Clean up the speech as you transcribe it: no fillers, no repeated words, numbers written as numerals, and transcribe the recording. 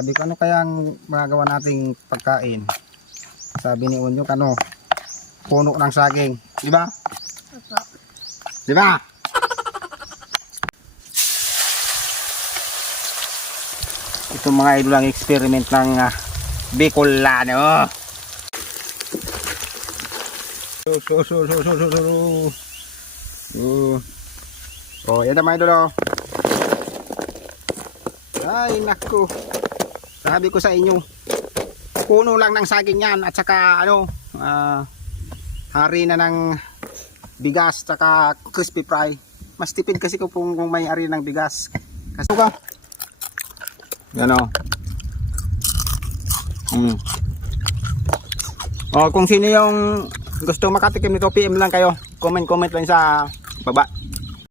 Sabi ko, ano kayang magagawa nating pagkain? Sabi ni Unyo, ano, puno ng saging. Di ba? Opo. Di ba? Ito mga idol ang experiment ng Bicolano. Oh, yan mga idol. Oh. Ay, naku. Sabi ko sa inyo, puno lang ng saging yan at saka ano, hari na ng bigas saka crispy fry. Mas tipid kasi kung may hari ng bigas. Kasi ka. Yan o. Oh, kung sino yung gusto makatikim nito, PM lang kayo. Comment lang sa baba.